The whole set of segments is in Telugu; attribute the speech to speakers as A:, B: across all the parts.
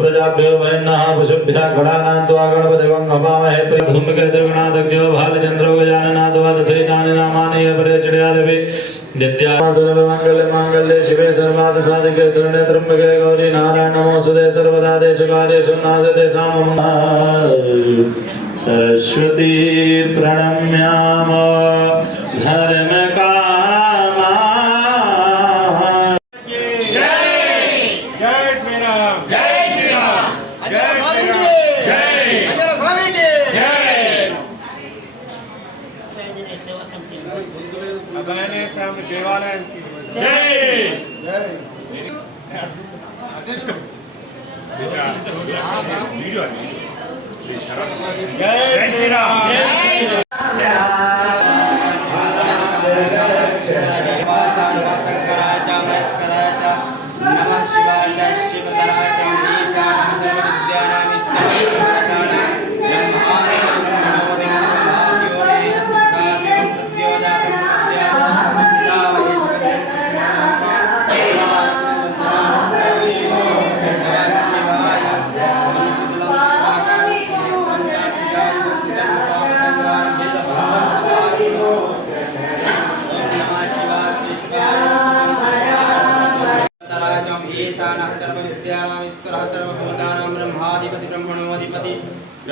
A: प्रजाभ्यो वरिन्नः पशुभ्यः गणानां त्वा गणपतिवं भालचन्द्रो गजाननाद्वा नामानि अपरेचडयादपि दित्यासर्वमङ्गले शिवे गौरी नारायण नमोऽस्तुते सर्वदादेशु कार्येषु सरस्वती प्रणम्याम
B: धर्मका
C: అభయనే స్వామి దేవాలయానికి జై శ్రీరామ్.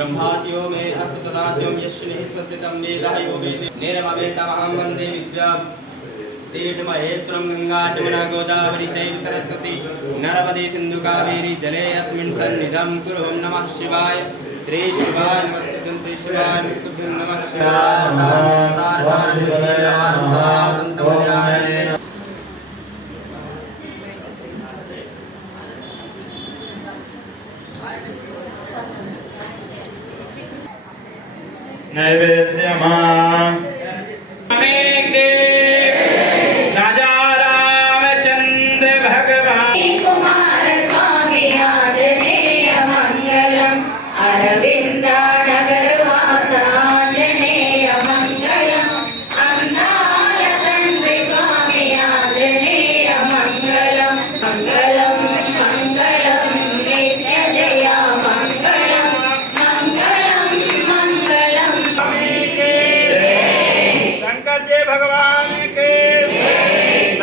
B: బ్రహ్మాస్యో మే అస్సు సదాస్యం యశ్ని స్వస్థితం మేధయో మే నేరమవేతమహం వందే విద్యా తీర్థమహేశ్వరం గంగాచమున గోదావరి చైవ సరస్వతి నరపది సింధు కావేరి జలే అస్మిన్ సన్నిధం కురువం నమ శివాయ శ్రీ శివాయ నమస్తుభ్యం శ్రీ శివాయ నమస్తుభ్యం నమ శివాయ
A: नैवेद्यमा राजा रामचंद्र भगवान।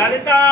D: られた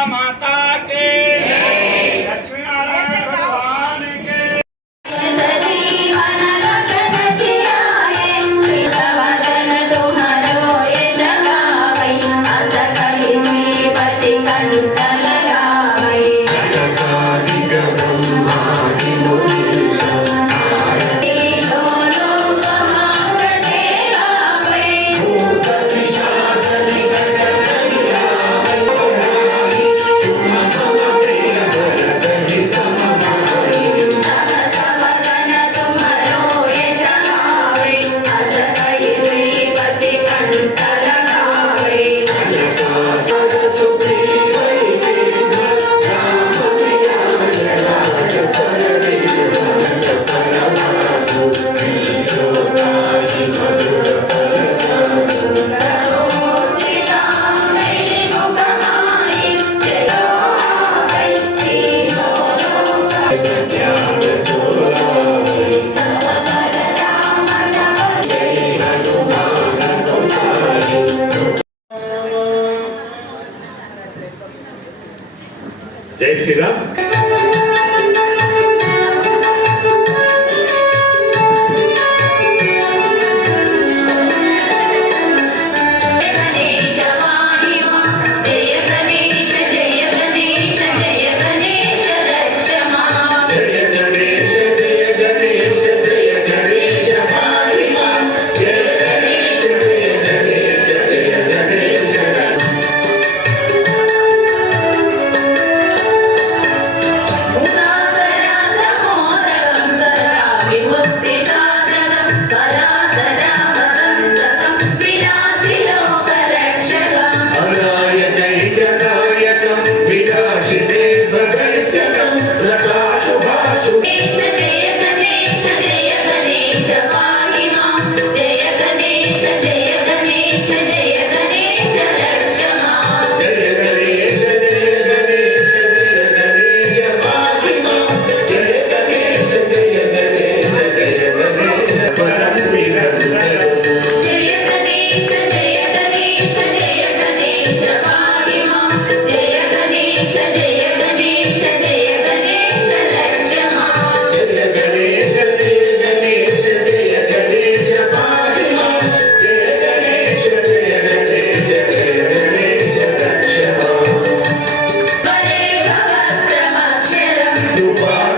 D: será?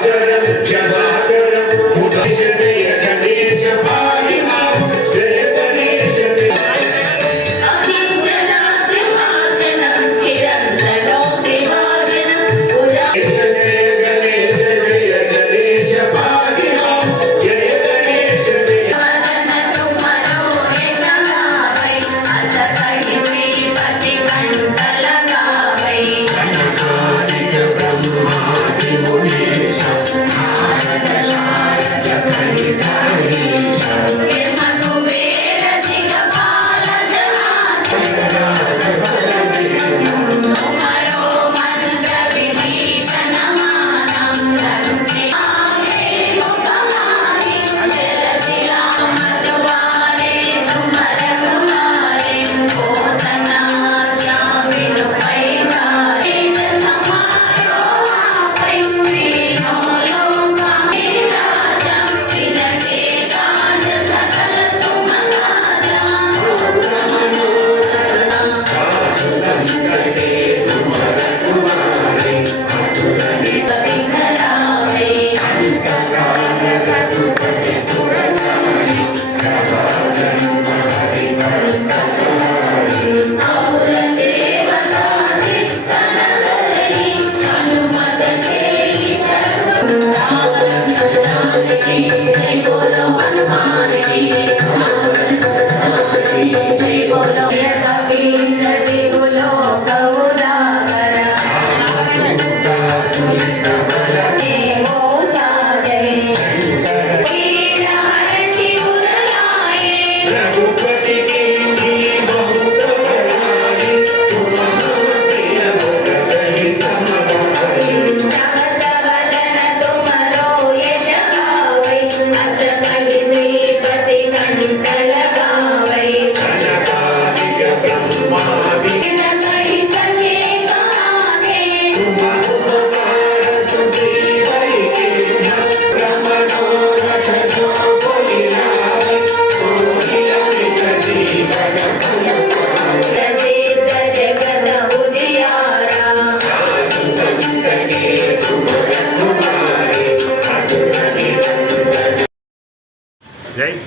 D: Yeah.
A: Felicidade.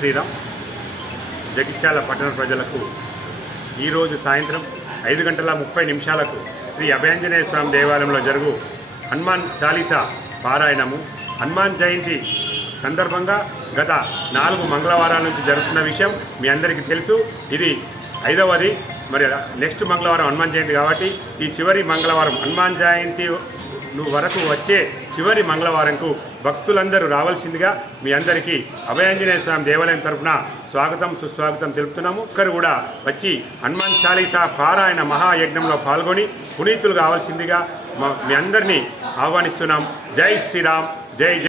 A: Sriram. Jagtial పట్టణ ప్రజలకు ఈరోజు సాయంత్రం ఐదు గంటల ముప్పై నిమిషాలకు శ్రీ అభయాంజనేయ స్వామి దేవాలయంలో జరుగు హనుమాన్ చాలీసా పారాయణము. హనుమాన్ జయంతి సందర్భంగా గత నాలుగు మంగళవారాల నుంచి జరుగుతున్న విషయం మీ అందరికీ తెలుసు. ఇది ఐదవది మరి నెక్స్ట్ మంగళవారం హనుమాన్ జయంతి కాబట్టి ఈ చివరి మంగళవారం హనుమాన్ జయంతి నువ్వు వరకు వచ్చే చివరి మంగళవారంకు భక్తులందరూ రావాల్సిందిగా మీ అందరికీ అభయాంజనేయ స్వామి దేవాలయం తరఫున స్వాగతం సుస్వాగతం తెలుపుతున్నాము. ఒక్కరు కూడా వచ్చి హనుమాన్ చాలీసా పారాయణ మహాయజ్ఞంలో పాల్గొని పునీతులు కావాల్సిందిగా మా- మీ అందరినీ ఆహ్వానిస్తున్నాం. జై శ్రీరామ్ జై జై